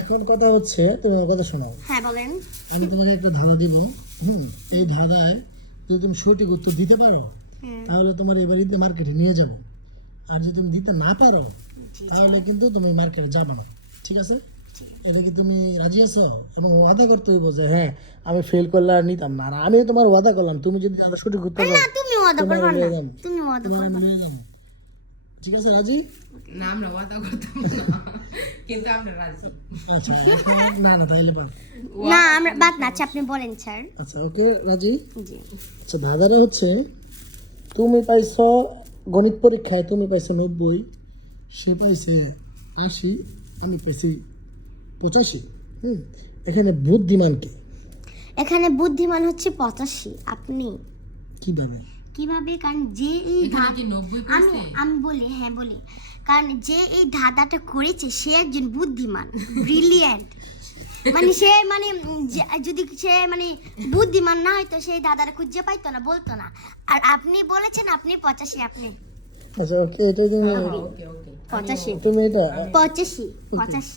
এখন কথা হচ্ছে, তুমি আমার কথা শোনাও। হ্যাঁ বলেন। আমি তোমাকে একটা ধাঁধা দিব। এই ধাঁধায় যদি তুমি সঠিক উত্তর দিতে পারো তাহলে তোমার এবারই মার্কেটে নিয়ে যাবো। আর যদি তুমি দিতে না পারো তাহলে কিন্তু তুমি মার্কেটে যাবে না, ঠিক আছে? এটা কি তুমি রাজি আছো? এবং ওয়াদা করতে হইব যে হ্যাঁ আমি ফেল করলে আর নিতাম না। আর আমিও তোমার ওয়াদা করলাম, তুমি যদি আমার সঠিক উত্তর দাও না তুমি ওয়াদা তোমার করবা নিয়ে না, যাবো। তুমি ওয়াদা তোমার করবা। নিয়ে যাবো, ঠিক আছে? রাজি? না আমরা ওয়াদা করতাম না, কিন্তু আমরা রাজি। আচ্ছা না না তাহলে বাদ। না আমরা বাদ না, আচ্ছা আপনি বলেন স্যার। আচ্ছা ওকে রাজি। জি আচ্ছা ধাঁধাটা হচ্ছে, তুমি পাইছো গণিত পরীক্ষায় তুমি পাইছো 90, সে পাইছে 80, আমি পাইছি 85। এখানে বুদ্ধিমান কে? এখানে বুদ্ধিমান হচ্ছে 85। আপনি কিভাবে? কিভাবে? কারণ যে এই এখানে কি 90 আমি পেয়েছে? আমি বলি, হ্যাঁ বলি, কারণ যে এই ধাঁধাটা করেছে সে একজন বুদ্ধিমান, ব্রিলিয়েন্ট। মানে সে মানে যদি সে মানে বুদ্ধিমান না হয়তো সেই ধাঁধাটা খুঁজে পাইতো না, বলতো না। আর আপনি বলেছেন আপনি 85, আপনি আচ্ছা ওকে, এটা তুমি ওকে ওকে 85, তুমি এটা 85, 85।